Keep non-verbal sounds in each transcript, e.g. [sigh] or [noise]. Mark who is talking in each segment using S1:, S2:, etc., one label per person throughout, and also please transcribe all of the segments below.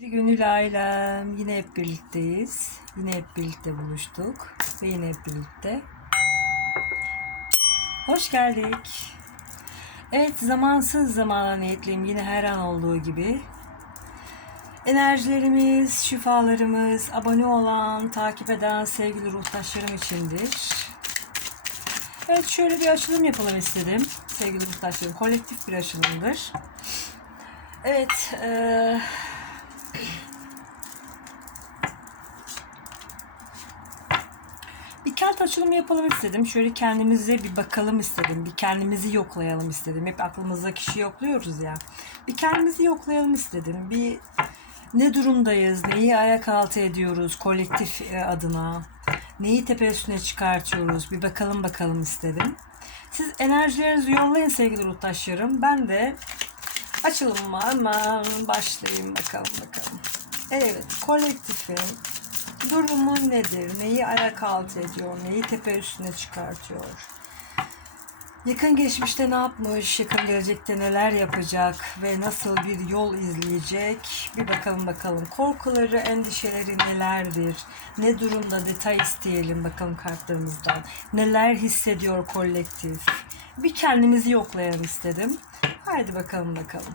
S1: Gönül ailem yine hep birlikteyiz. Yine hep birlikte buluştuk ve yine hep birlikte. Hoş geldik. Evet zamansız zamana niyetliyim yine her an olduğu gibi. Enerjilerimiz, şifalarımız, abone olan, takip eden sevgili ruhtaşlarım içindir. Evet şöyle bir açılım yapalım istedim sevgili ruhtaşlarım. Kolektif bir açılımdır. Evet, eee Bir kart açılımı yapalım istedim. Şöyle kendimize bir bakalım istedim. Bir kendimizi yoklayalım istedim. Hep aklımızda kişi yokluyoruz ya. Bir kendimizi yoklayalım istedim. Bir ne durumdayız? Neyi ayak altı ediyoruz kolektif e, adına? Neyi tepe üstüne çıkartıyoruz? Bir bakalım bakalım istedim. Siz enerjilerinizi yollayın sevgili ruhtaşlarım. Ben de açılımıma hemen başlayayım bakalım bakalım. Evet, kolektifin durumu nedir? Neyi ayak altı ediyor? Neyi tepe üstüne çıkartıyor? Yakın geçmişte ne yapmış? Yakın gelecekte neler yapacak? Ve nasıl bir yol izleyecek? Bir bakalım bakalım. Korkuları, endişeleri nelerdir? Ne durumda? Detay isteyelim bakalım kartlarımızdan. Neler hissediyor kolektif? Bir kendimizi yoklayalım istedim. Haydi bakalım bakalım.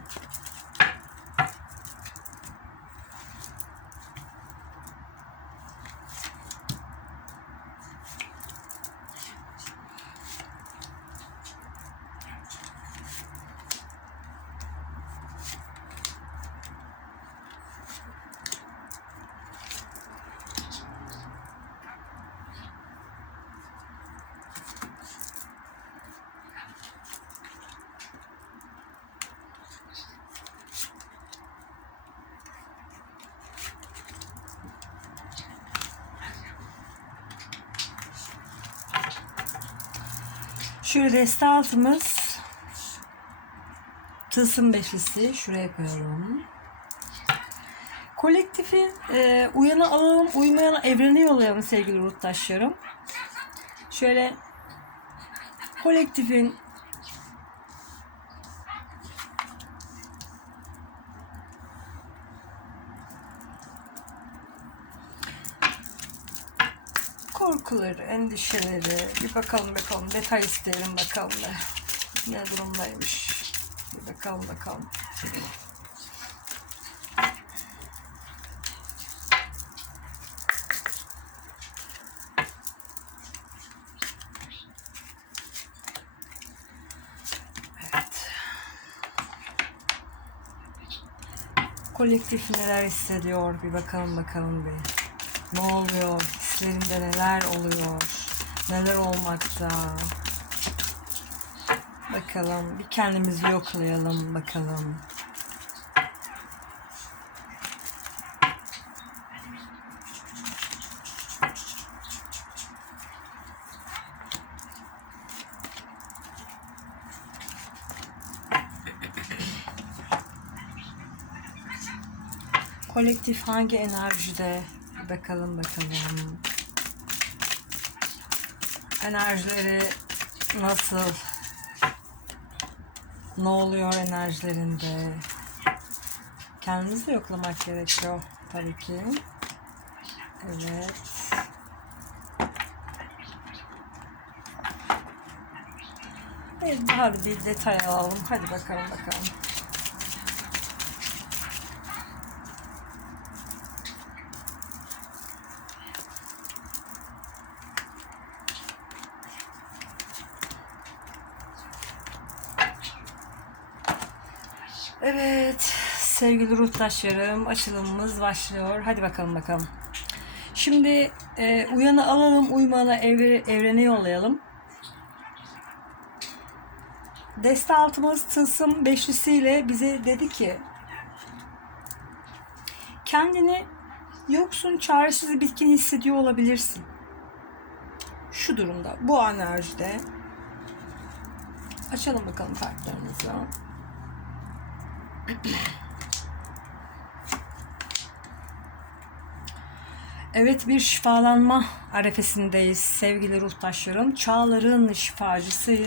S1: Şöyle deste altımız tılsım beşlisi şuraya koyalım. Kolektifin e, uyanı alalım, uymayanı evrene yollayalım sevgili ruhtaşlarım. Şöyle kolektifin korkuları, endişeleri bir bakalım bakalım detay isteyelim bakalım ne, ne durumdaymış. Bir bakalım bakalım. Kolektif neler hissediyor bir bakalım bakalım bir. Ne oluyor? Hislerinde neler oluyor? Neler olmakta? Bakalım. Bir kendimizi yoklayalım bakalım. Kolektif hangi enerjide? Bakalım bakalım. Enerjileri nasıl? Ne oluyor enerjilerinde? Kendimizi yoklamak gerekiyor tabii ki. Evet. Evet, hadi bir detay alalım. Hadi bakalım bakalım. Evet, sevgili ruhtaşlarım, açılımımız başlıyor. Hadi bakalım bakalım. Şimdi e, uyanı alalım, uymana evre, evrene yollayalım. Deste altımız tılsım beşlisiyle bize dedi ki kendini yoksun, çaresiz, bitkin hissediyor olabilirsin. Şu durumda, bu enerjide. Açalım bakalım kartlarımızı. [clears throat] Evet bir şifalanma arefesindeyiz sevgili ruhtaşlarım. Çağların şifacısı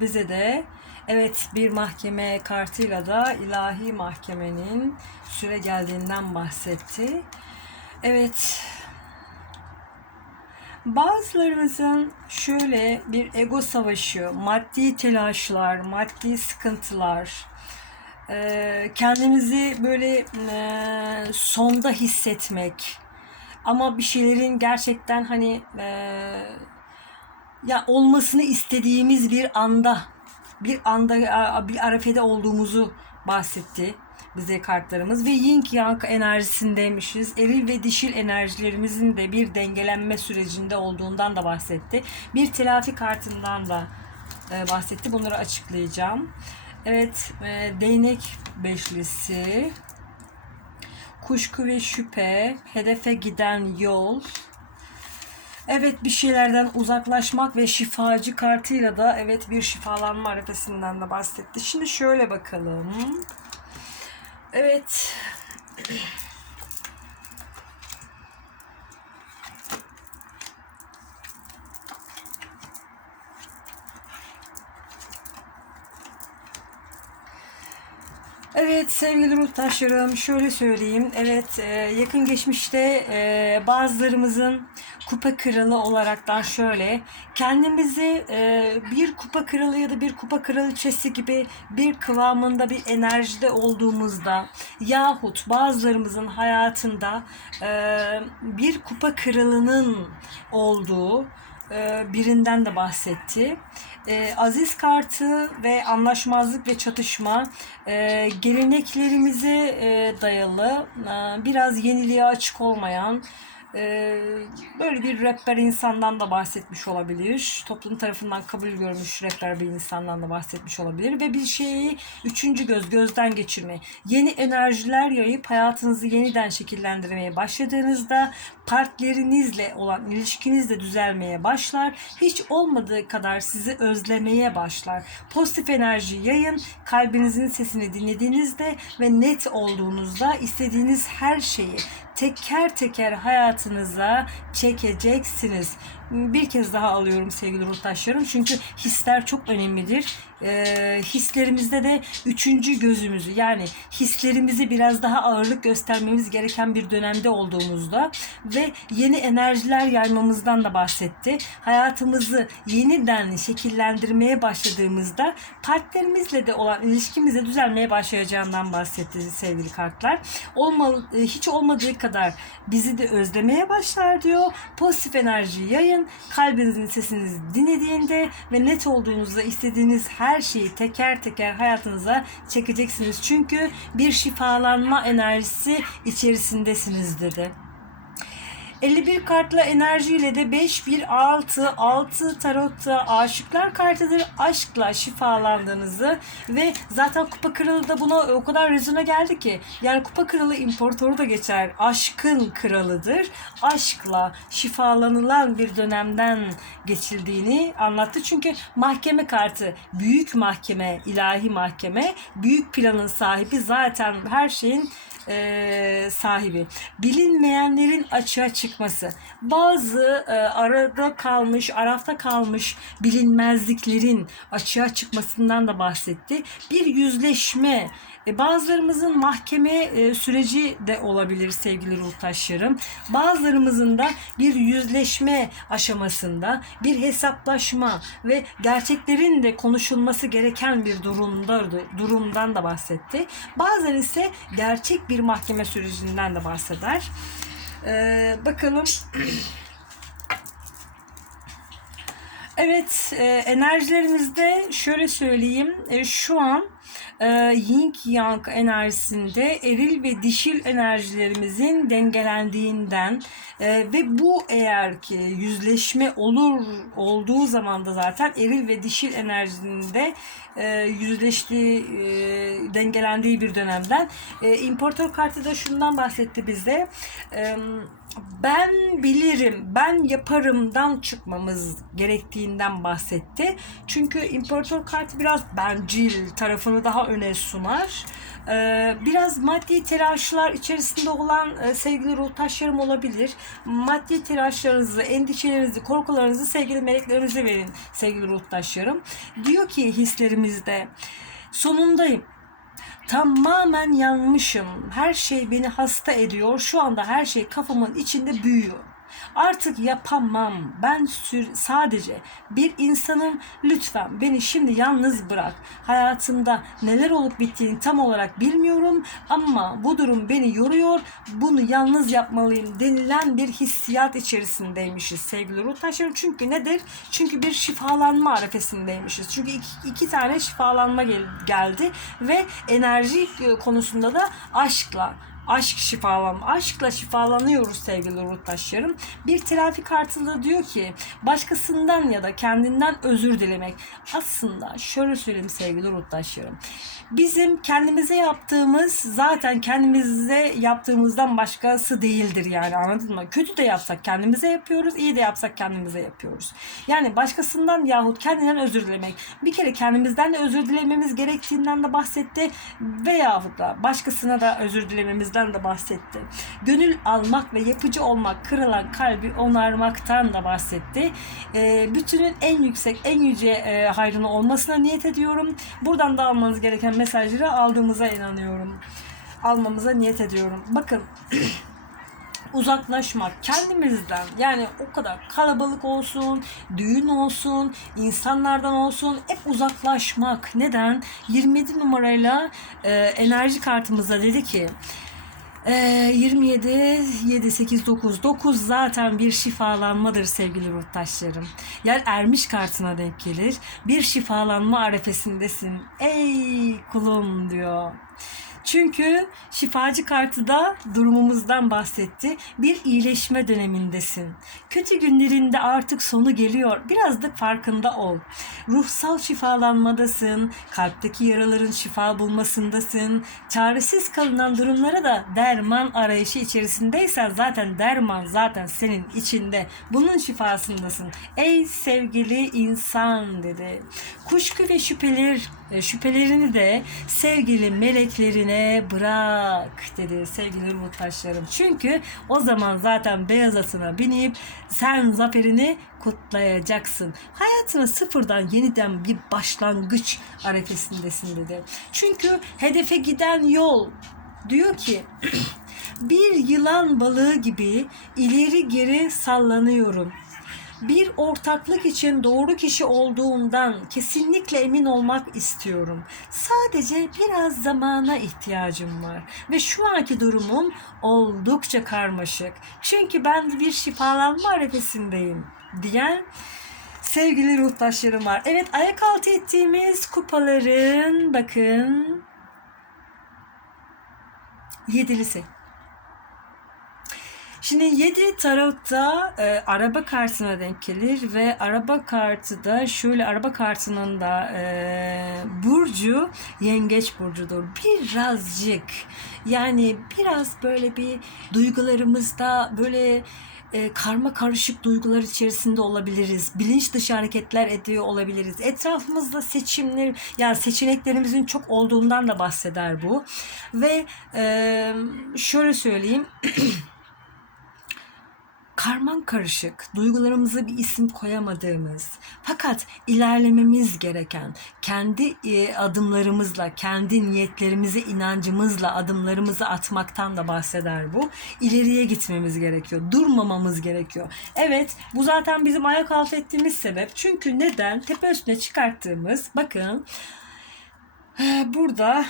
S1: bize de Evet bir mahkeme kartıyla da ilahi mahkemenin süre geldiğinden bahsetti. Evet Bazılarımızın şöyle bir ego savaşı, maddi telaşlar, maddi sıkıntılar, kendimizi böyle e, sonda hissetmek ama bir şeylerin gerçekten hani e, ya olmasını istediğimiz bir anda bir anda bir arefede olduğumuzu bahsetti bize kartlarımız ve yin yang enerjisindeymişiz. Eril ve dişil enerjilerimizin de bir dengelenme sürecinde olduğundan da bahsetti. Bir telafi kartından da bahsetti. Bunları açıklayacağım. Evet, e, değnek beşlisi, kuşku ve şüphe, hedefe giden yol, Evet bir şeylerden uzaklaşmak ve şifacı kartıyla da evet bir şifalanma arifesinden de bahsetti. Şimdi şöyle bakalım. Evet. Evet sevgili ruhtaşlarım şöyle söyleyeyim. Evet e, yakın geçmişte e, bazılarımızın kupa kralı olaraktan şöyle kendimizi e, bir kupa kralı ya da bir kupa kraliçesi gibi bir kıvamında bir enerjide olduğumuzda yahut bazılarımızın hayatında bir kupa kralının olduğu birinden de bahsetti e, aziz kartı ve anlaşmazlık ve çatışma e, geleneklerimize e, dayalı e, biraz yeniliğe açık olmayan ee, böyle bir rehber insandan da bahsetmiş olabilir. Toplum tarafından kabul görmüş rehber bir insandan da bahsetmiş olabilir. Ve bir şeyi üçüncü göz, gözden geçirme. Yeni enerjiler yayıp hayatınızı yeniden şekillendirmeye başladığınızda partnerinizle olan ilişkiniz de düzelmeye başlar. Hiç olmadığı kadar sizi özlemeye başlar. Pozitif enerji yayın. Kalbinizin sesini dinlediğinizde ve net olduğunuzda istediğiniz her şeyi teker teker hayatınıza çekeceksiniz. Bir kez daha alıyorum sevgili ruhtaşlarım. Çünkü hisler çok önemlidir e, hislerimizde de üçüncü gözümüzü yani hislerimizi biraz daha ağırlık göstermemiz gereken bir dönemde olduğumuzda ve yeni enerjiler yaymamızdan da bahsetti. Hayatımızı yeniden şekillendirmeye başladığımızda partnerimizle de olan ilişkimize düzelmeye başlayacağından bahsetti sevgili kartlar. Olmalı, e, hiç olmadığı kadar bizi de özlemeye başlar diyor. Pozitif enerji yayın. Kalbinizin sesini dinlediğinde ve net olduğunuzda istediğiniz her her şeyi teker teker hayatınıza çekeceksiniz. Çünkü bir şifalanma enerjisi içerisindesiniz dedi. 51 kartla enerjiyle de 5 1 6 6 tarotta aşıklar kartıdır. Aşkla şifalandığınızı ve zaten kupa kralı da buna o kadar rezona geldi ki yani kupa kralı importoru da geçer. Aşkın kralıdır. Aşkla şifalanılan bir dönemden geçildiğini anlattı. Çünkü mahkeme kartı büyük mahkeme, ilahi mahkeme, büyük planın sahibi zaten her şeyin e, sahibi. Bilinmeyenlerin açığa çıkması. Bazı e, arada kalmış, arafta kalmış bilinmezliklerin açığa çıkmasından da bahsetti. Bir yüzleşme, e, bazılarımızın mahkeme e, süreci de olabilir sevgili ruhtaşlarım. Bazılarımızın da bir yüzleşme aşamasında bir hesaplaşma ve gerçeklerin de konuşulması gereken bir durumda durumdan da bahsetti. Bazıları ise gerçek bir mahkeme sürecinden de bahseder. Ee, bakalım. Evet, e, enerjilerimizde şöyle söyleyeyim. Şu an e, yin yang enerjisinde eril ve dişil enerjilerimizin dengelendiğinden e, ve bu eğer ki yüzleşme olur olduğu zaman da zaten eril ve dişil enerjisinde e, yüzleştiği, e, dengelendiği bir dönemden. E, importör kartı da şundan bahsetti bize. E, ben bilirim, ben yaparımdan çıkmamız gerektiğinden bahsetti. Çünkü imparator kartı biraz bencil tarafını daha öne sunar. Ee, biraz maddi telaşlar içerisinde olan e, sevgili ruhtaşlarım olabilir. Maddi telaşlarınızı, endişelerinizi, korkularınızı sevgili meleklerinize verin sevgili ruhtaşlarım. Diyor ki hislerimizde sonundayım. Tamamen yanmışım. Her şey beni hasta ediyor. Şu anda her şey kafamın içinde büyüyor. Artık yapamam. Ben sür sadece bir insanım. Lütfen beni şimdi yalnız bırak. Hayatımda neler olup bittiğini tam olarak bilmiyorum ama bu durum beni yoruyor. Bunu yalnız yapmalıyım denilen bir hissiyat içerisindeymişiz sevgili ruhtaşlarım. Çünkü nedir? Çünkü bir şifalanma arefesindeymişiz. Çünkü iki, iki tane şifalanma gel- geldi ve enerji e, konusunda da aşkla aşk şifalanma. Aşkla şifalanıyoruz sevgili ruhtaşlarım. Bir terapi kartında diyor ki başkasından ya da kendinden özür dilemek. Aslında şöyle söyleyeyim sevgili ruhtaşlarım. Bizim kendimize yaptığımız zaten kendimize yaptığımızdan başkası değildir yani anladın mı? Kötü de yapsak kendimize yapıyoruz, iyi de yapsak kendimize yapıyoruz. Yani başkasından yahut kendinden özür dilemek. Bir kere kendimizden de özür dilememiz gerektiğinden de bahsetti veyahut da başkasına da özür dilememizden de bahsetti. Gönül almak ve yapıcı olmak, kırılan kalbi onarmaktan da bahsetti. Ee, bütünün en yüksek, en yüce e, hayrına olmasına niyet ediyorum. Buradan da almanız gereken mesajları aldığımıza inanıyorum. Almamıza niyet ediyorum. Bakın [clears throat] uzaklaşmak kendimizden yani o kadar kalabalık olsun, düğün olsun, insanlardan olsun hep uzaklaşmak. Neden? 27 numarayla e, enerji kartımızda dedi ki e, 27, 7, 8, 9. 9 zaten bir şifalanmadır sevgili ruhtaşlarım. Yani ermiş kartına denk gelir. Bir şifalanma arefesindesin. Ey kulum diyor. Çünkü şifacı kartı da durumumuzdan bahsetti. Bir iyileşme dönemindesin. Kötü günlerinde artık sonu geliyor. Biraz da farkında ol. Ruhsal şifalanmadasın. Kalpteki yaraların şifa bulmasındasın. Çaresiz kalınan durumlara da derman arayışı içerisindeysen zaten derman zaten senin içinde. Bunun şifasındasın. Ey sevgili insan dedi. Kuşku ve şüpheler şüphelerini de sevgili meleklerine bırak dedi sevgili muhtaçlarım. Çünkü o zaman zaten beyaz atına binip sen zaferini kutlayacaksın. Hayatına sıfırdan yeniden bir başlangıç arefesindesin dedi. Çünkü hedefe giden yol diyor ki [clears throat] bir yılan balığı gibi ileri geri sallanıyorum bir ortaklık için doğru kişi olduğundan kesinlikle emin olmak istiyorum. Sadece biraz zamana ihtiyacım var ve şu anki durumum oldukça karmaşık. Çünkü ben bir şifalanma arefesindeyim diyen sevgili ruhtaşlarım var. Evet ayak altı ettiğimiz kupaların bakın yedilisi. Şimdi 7 tarotta e, araba kartına denk gelir ve araba kartı da şöyle araba kartının da e, burcu yengeç burcudur. Birazcık yani biraz böyle bir duygularımızda böyle e, karma karışık duygular içerisinde olabiliriz. Bilinç dışı hareketler ediyor olabiliriz. Etrafımızda seçimler, yani seçeneklerimizin çok olduğundan da bahseder bu. Ve e, şöyle söyleyeyim. [clears throat] karman karışık, duygularımıza bir isim koyamadığımız fakat ilerlememiz gereken kendi e, adımlarımızla, kendi niyetlerimize, inancımızla adımlarımızı atmaktan da bahseder bu. İleriye gitmemiz gerekiyor, durmamamız gerekiyor. Evet, bu zaten bizim ayak altı ettiğimiz sebep. Çünkü neden? Tepe üstüne çıkarttığımız, bakın e, burada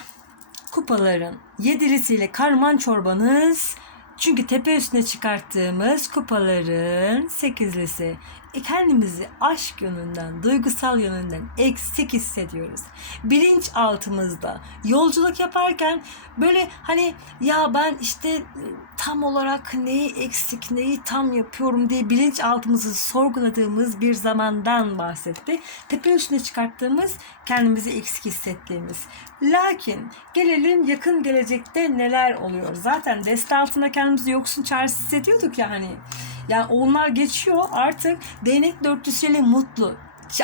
S1: kupaların yedilisiyle karman çorbanız çünkü tepe üstüne çıkarttığımız kupaların sekizlisi kendimizi aşk yönünden, duygusal yönünden eksik hissediyoruz. Bilinç altımızda yolculuk yaparken böyle hani ya ben işte tam olarak neyi eksik, neyi tam yapıyorum diye bilinçaltımızı sorguladığımız bir zamandan bahsetti. Tepe üstüne çıkarttığımız kendimizi eksik hissettiğimiz. Lakin gelelim yakın gelecekte neler oluyor? Zaten deste altında kendimizi yoksun çaresiz hissediyorduk ya hani. Yani onlar geçiyor artık değnek dörtlüsüyle mutlu.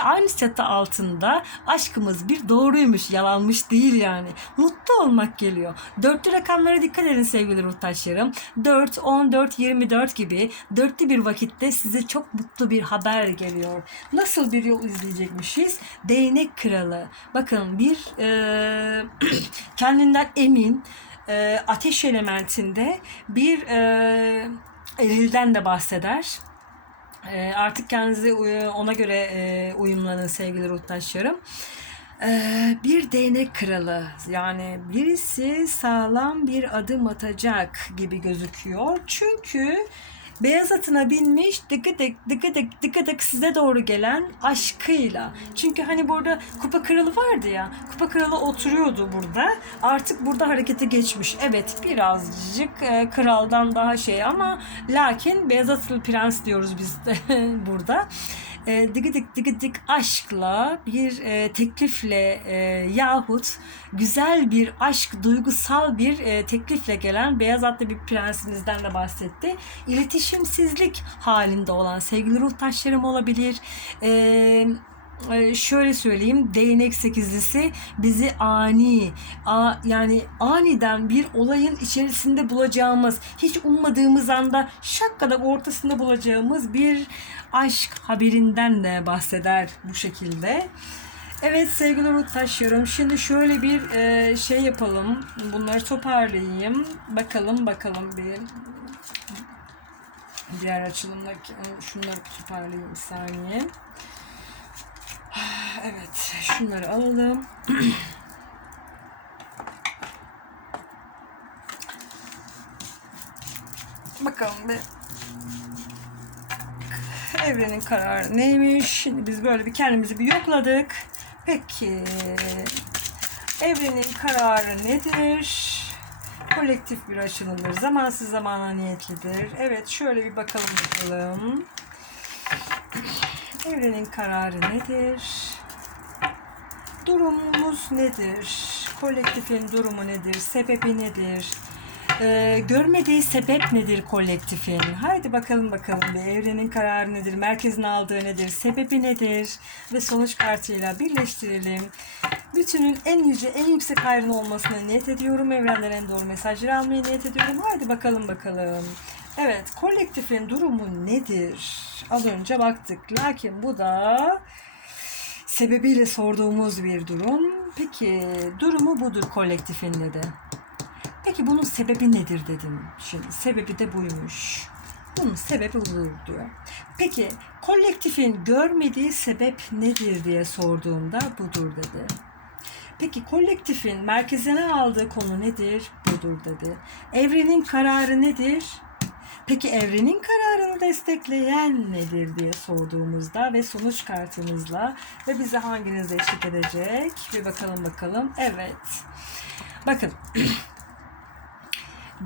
S1: Aynı çatı altında aşkımız bir doğruymuş, yalanmış değil yani. Mutlu olmak geliyor. Dörtlü rakamlara dikkat edin sevgili ruhtaşlarım. 4, 14, 24 gibi dörtlü bir vakitte size çok mutlu bir haber geliyor. Nasıl bir yol izleyecekmişiz? Değnek kralı. Bakın bir e, [clears throat] kendinden emin, e, ateş elementinde bir e, erilden de bahseder. E, artık kendinizi ona göre e, uyumlanın sevgili ruhtaşlarım. E, bir değnek kralı yani birisi sağlam bir adım atacak gibi gözüküyor. Çünkü beyaz atına binmiş dıkı dık dıkı dık dıkı dık size doğru gelen aşkıyla. Çünkü hani burada kupa kralı vardı ya. Kupa kralı oturuyordu burada. Artık burada harekete geçmiş. Evet birazcık e, kraldan daha şey ama lakin beyaz atlı prens diyoruz biz de [laughs] burada. E, dıgıdık dıgıdık aşkla bir e, teklifle e, yahut güzel bir aşk duygusal bir e, teklifle gelen beyaz atlı bir prensimizden de bahsetti. İletişimsizlik halinde olan sevgili ruhtaşlarım olabilir. Eee ee, şöyle söyleyeyim değnek sekizlisi bizi ani a, yani aniden bir olayın içerisinde bulacağımız hiç ummadığımız anda şakkada ortasında bulacağımız bir aşk haberinden de bahseder bu şekilde. Evet sevgili Ruth taşıyorum. Şimdi şöyle bir e, şey yapalım. Bunları toparlayayım. Bakalım bakalım bir diğer açılımda şunları toparlayayım bir saniye. Evet, şunları alalım. [clears throat] Bakalım bir evrenin kararı neymiş? Şimdi biz böyle bir kendimizi bir yokladık. Peki evrenin kararı nedir? Kolektif bir açılımdır. Zamansız zamana niyetlidir. Evet şöyle bir bakalım bakalım. Evrenin kararı nedir? Durumumuz nedir? Kolektifin durumu nedir? Sebebi nedir? Ee, görmediği sebep nedir kolektifin? Haydi bakalım bakalım bir evrenin kararı nedir? Merkezin aldığı nedir? Sebebi nedir? Ve sonuç kartıyla birleştirelim. Bütünün en yüce, en yüksek hayrın olmasına niyet ediyorum. Evrenden en doğru mesajları almaya niyet ediyorum. Haydi bakalım bakalım. Evet, kolektifin durumu nedir? Az önce baktık. Lakin bu da sebebiyle sorduğumuz bir durum. Peki durumu budur kolektifin dedi. Peki bunun sebebi nedir dedim. Şimdi sebebi de buymuş. Bunun sebebi budur diyor. Peki kolektifin görmediği sebep nedir diye sorduğumda budur dedi. Peki kolektifin merkezine aldığı konu nedir? Budur dedi. Evrenin kararı nedir? Peki evrenin kararını destekleyen nedir diye sorduğumuzda ve sonuç kartımızla ve bize hanginiz eşlik edecek? Bir bakalım bakalım. Evet. Bakın. [clears throat]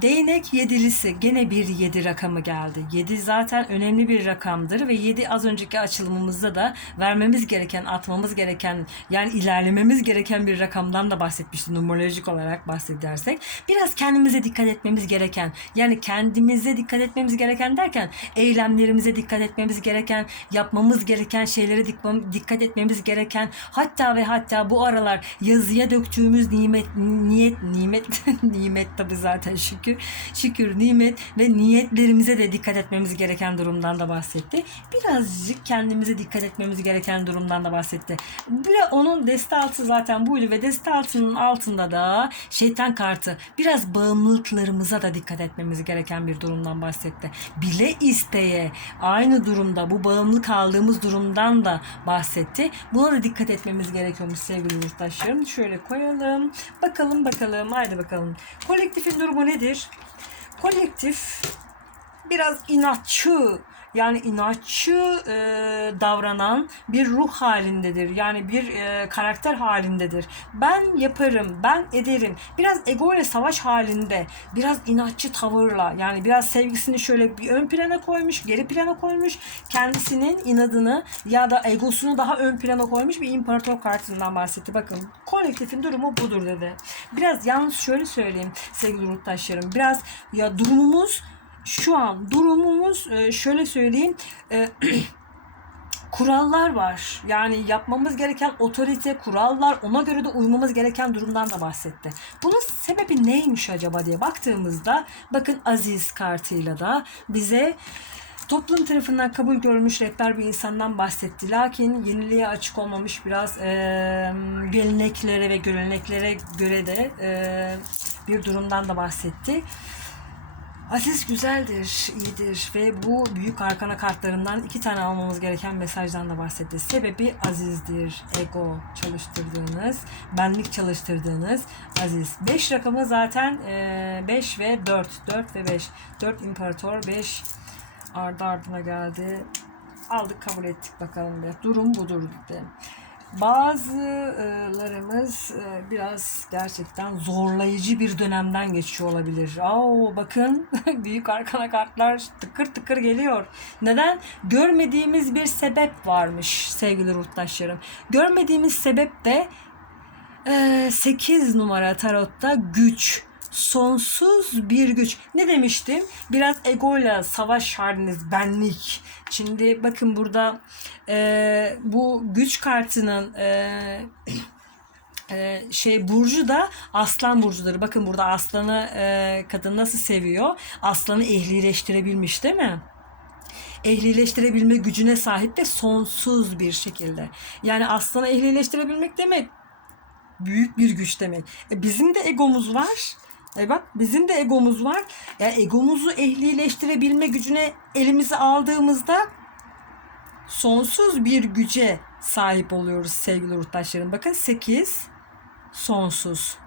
S1: Değnek yedilisi gene bir yedi rakamı geldi. Yedi zaten önemli bir rakamdır ve yedi az önceki açılımımızda da vermemiz gereken, atmamız gereken yani ilerlememiz gereken bir rakamdan da bahsetmişti numerolojik olarak bahsedersek. Biraz kendimize dikkat etmemiz gereken yani kendimize dikkat etmemiz gereken derken eylemlerimize dikkat etmemiz gereken, yapmamız gereken şeylere dikkat etmemiz gereken hatta ve hatta bu aralar yazıya döktüğümüz nimet, niyet, nimet, [laughs] nimet tabi zaten şükür şükür, şükür, nimet ve niyetlerimize de dikkat etmemiz gereken durumdan da bahsetti. Birazcık kendimize dikkat etmemiz gereken durumdan da bahsetti. Biraz onun deste altı zaten buydu ve deste altının altında da şeytan kartı. Biraz bağımlılıklarımıza da dikkat etmemiz gereken bir durumdan bahsetti. Bile isteye aynı durumda bu bağımlılık aldığımız durumdan da bahsetti. Buna da dikkat etmemiz gerekiyormuş sevgili yurttaşlarım. Şöyle koyalım. Bakalım bakalım. Haydi bakalım. Kolektifin durumu nedir? Kolektif biraz inatçı Yani inatçı e, davranan bir ruh halindedir. Yani bir e, karakter halindedir. Ben yaparım, ben ederim. Biraz ego ile savaş halinde, biraz inatçı tavırla yani biraz sevgisini şöyle bir ön plana koymuş, geri plana koymuş. Kendisinin inadını ya da egosunu daha ön plana koymuş bir imparator kartından bahsetti. Bakın kolektifin durumu budur dedi. Biraz yalnız şöyle söyleyeyim sevgili yurttaşlarım. Biraz ya durumumuz şu an durumumuz e, şöyle söyleyeyim e, [clears throat] kurallar var. Yani yapmamız gereken otorite, kurallar, ona göre de uymamız gereken durumdan da bahsetti. Bunun sebebi neymiş acaba diye baktığımızda bakın Aziz kartıyla da bize toplum tarafından kabul görmüş rehber bir insandan bahsetti. Lakin yeniliğe açık olmamış biraz e, geleneklere ve göreneklere göre de e, bir durumdan da bahsetti. Aziz güzeldir, iyidir ve bu büyük arkana kartlarından iki tane almamız gereken mesajdan da bahsetti. Sebebi azizdir, ego çalıştırdığınız, benlik çalıştırdığınız aziz. 5 rakamı zaten 5 ve 4, 4 ve 5. 4 imparator, 5 ardı ardına geldi. Aldık kabul ettik bakalım bir. Durum budur dedi. Bazılarımız e, biraz gerçekten zorlayıcı bir dönemden geçiyor olabilir. Aa, bakın [laughs] büyük arkana kartlar tıkır tıkır geliyor. Neden? Görmediğimiz bir sebep varmış sevgili ruhtaşlarım. Görmediğimiz sebep de 8 numara tarotta güç sonsuz bir güç. Ne demiştim? Biraz egoyla savaş haliniz, benlik. Şimdi bakın burada e, bu güç kartının e, [clears throat] e, şey burcu da aslan burcuları. Bakın burada aslanı e, kadın nasıl seviyor? Aslanı ehlileştirebilmiş değil mi? ehlileştirebilme gücüne sahip de sonsuz bir şekilde. Yani aslanı ehlileştirebilmek demek büyük bir güç demek. E bizim de egomuz var. E bak bizim de egomuz var. Yani egomuzu ehlileştirebilme gücüne elimize aldığımızda sonsuz bir güce sahip oluyoruz sevgili yurttaşlarım. Bakın 8 sonsuz.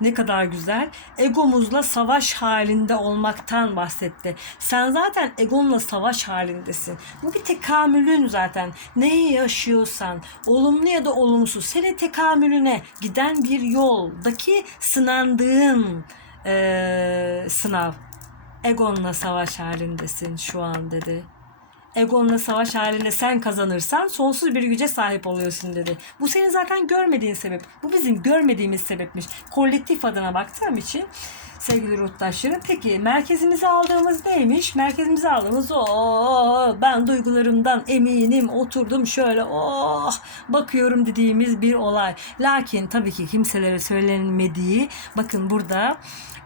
S1: Ne kadar güzel. Egomuzla savaş halinde olmaktan bahsetti. Sen zaten egonla savaş halindesin. Bu bir tekamülün zaten. Neyi yaşıyorsan, olumlu ya da olumsuz, senin tekamülüne giden bir yoldaki sınandığın ee, sınav. Egonla savaş halindesin şu an dedi egonla savaş halinde sen kazanırsan sonsuz bir güce sahip oluyorsun dedi. Bu senin zaten görmediğin sebep. Bu bizim görmediğimiz sebepmiş. Kolektif adına baktığım için sevgili ruhtaşlarım. Peki merkezimize aldığımız neymiş? Merkezimize aldığımız o ben duygularımdan eminim oturdum şöyle oh bakıyorum dediğimiz bir olay. Lakin tabii ki kimselere söylenmediği bakın burada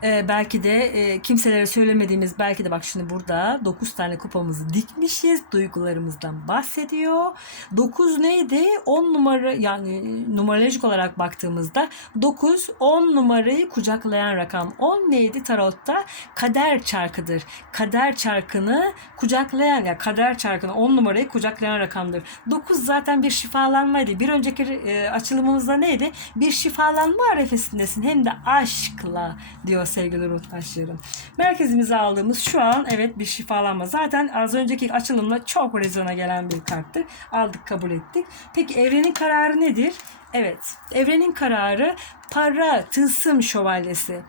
S1: e, belki de e, kimselere söylemediğimiz belki de bak şimdi burada 9 tane kupamızı dikmişiz. Duygularımızdan bahsediyor. 9 neydi? 10 numara yani numerolojik olarak baktığımızda 9 10 numarayı kucaklayan rakam. 10 neydi tarotta? Kader çarkıdır. Kader çarkını kucaklayan ya kader çarkını 10 numarayı kucaklayan rakamdır. 9 zaten bir şifalanmaydı. Bir önceki e, açılımımızda neydi? Bir şifalanma arefesindesin hem de aşkla diyor sevgili ruhtaşlarım. Merkezimize aldığımız şu an evet bir şifalanma. Zaten az önceki açılımla çok rezona gelen bir karttır. Aldık kabul ettik. Peki evrenin kararı nedir? Evet evrenin kararı para tılsım şövalyesi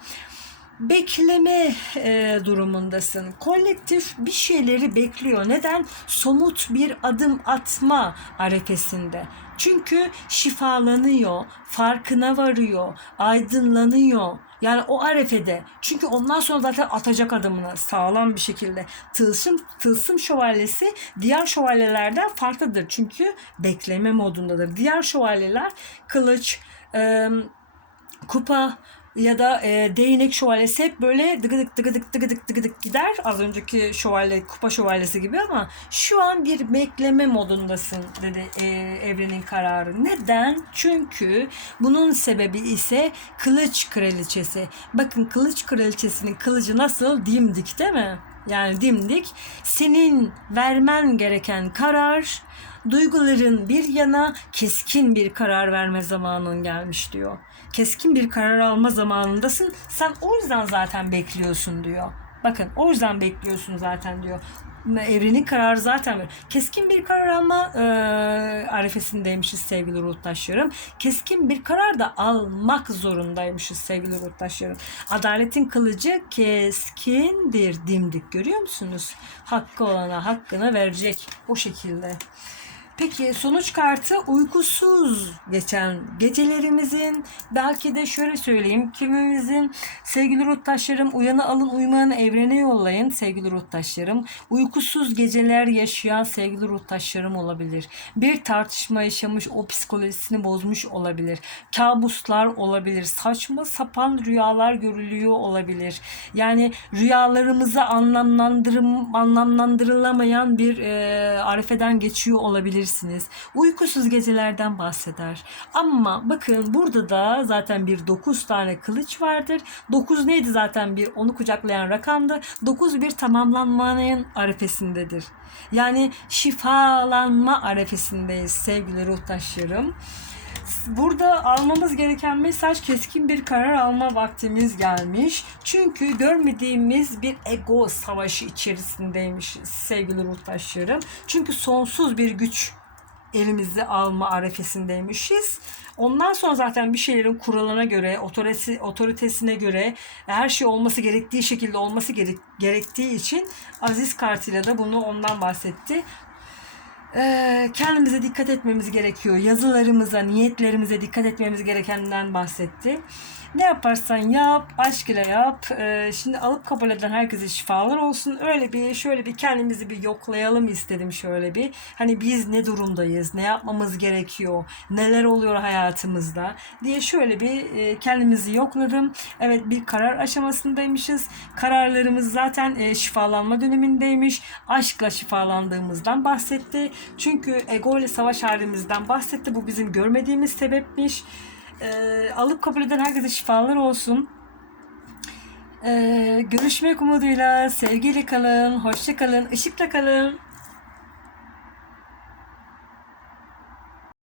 S1: bekleme e, durumundasın. Kolektif bir şeyleri bekliyor. Neden? Somut bir adım atma arefesinde. Çünkü şifalanıyor, farkına varıyor, aydınlanıyor. Yani o arefede. Çünkü ondan sonra zaten atacak adımını sağlam bir şekilde. Tılsım, tılsım şövalyesi diğer şövalyelerden farklıdır. Çünkü bekleme modundadır. Diğer şövalyeler kılıç, e, kupa, ya da e, değnek şövalyesi hep böyle dıgıdık dıgıdık dıgıdık dıgıdık gider. Az önceki şövalye kupa şövalyesi gibi ama şu an bir bekleme modundasın dedi e, evrenin kararı. Neden? Çünkü bunun sebebi ise kılıç kraliçesi. Bakın kılıç kraliçesinin kılıcı nasıl dimdik değil mi? Yani dimdik. Senin vermen gereken karar duyguların bir yana keskin bir karar verme zamanın gelmiş diyor. Keskin bir karar alma zamanındasın. Sen o yüzden zaten bekliyorsun diyor. Bakın o yüzden bekliyorsun zaten diyor. evrenin kararı zaten böyle. Keskin bir karar alma e, arifesindeymişiz sevgili ruhtaşlarım. Keskin bir karar da almak zorundaymışız sevgili ruhtaşlarım. Adaletin kılıcı keskindir dimdik görüyor musunuz? Hakkı olana hakkını verecek o şekilde. Peki sonuç kartı uykusuz geçen gecelerimizin belki de şöyle söyleyeyim kimimizin sevgili ruhtaşlarım uyanı alın uyumayanı evrene yollayın sevgili ruhtaşlarım. Uykusuz geceler yaşayan sevgili ruhtaşlarım olabilir. Bir tartışma yaşamış o psikolojisini bozmuş olabilir. Kabuslar olabilir saçma sapan rüyalar görülüyor olabilir. Yani rüyalarımızı anlamlandırım anlamlandırılamayan bir e, arifeden geçiyor olabilirsiniz. Uykusuz gecelerden bahseder. Ama bakın burada da zaten bir 9 tane kılıç vardır. 9 neydi zaten bir onu kucaklayan rakamdı. 9 bir tamamlanmanın arifesindedir. Yani şifalanma arifesindeyiz sevgili ruhtaşlarım. Burada almamız gereken mesaj keskin bir karar alma vaktimiz gelmiş. Çünkü görmediğimiz bir ego savaşı içerisindeymiş sevgili ruhtaşlarım. Çünkü sonsuz bir güç elimizi alma arefesindeymişiz. Ondan sonra zaten bir şeylerin kuralına göre, otoresi, otoritesine göre her şey olması gerektiği şekilde olması gerek, gerektiği için Aziz kartıyla da bunu ondan bahsetti. Ee, kendimize dikkat etmemiz gerekiyor. Yazılarımıza, niyetlerimize dikkat etmemiz gerekenden bahsetti. Ne yaparsan yap, aşk ile yap. Ee, şimdi alıp kabul eden herkese şifalar olsun. Öyle bir, şöyle bir kendimizi bir yoklayalım istedim şöyle bir. Hani biz ne durumdayız, ne yapmamız gerekiyor, neler oluyor hayatımızda diye şöyle bir e, kendimizi yokladım. Evet bir karar aşamasındaymışız. Kararlarımız zaten e, şifalanma dönemindeymiş. Aşkla şifalandığımızdan bahsetti. Çünkü ego ile savaş halimizden bahsetti. Bu bizim görmediğimiz sebepmiş. Ee, alıp kabul eden herkese şifalar olsun. Ee, görüşmek umuduyla sevgiyle kalın, hoşça kalın, ışıkla kalın.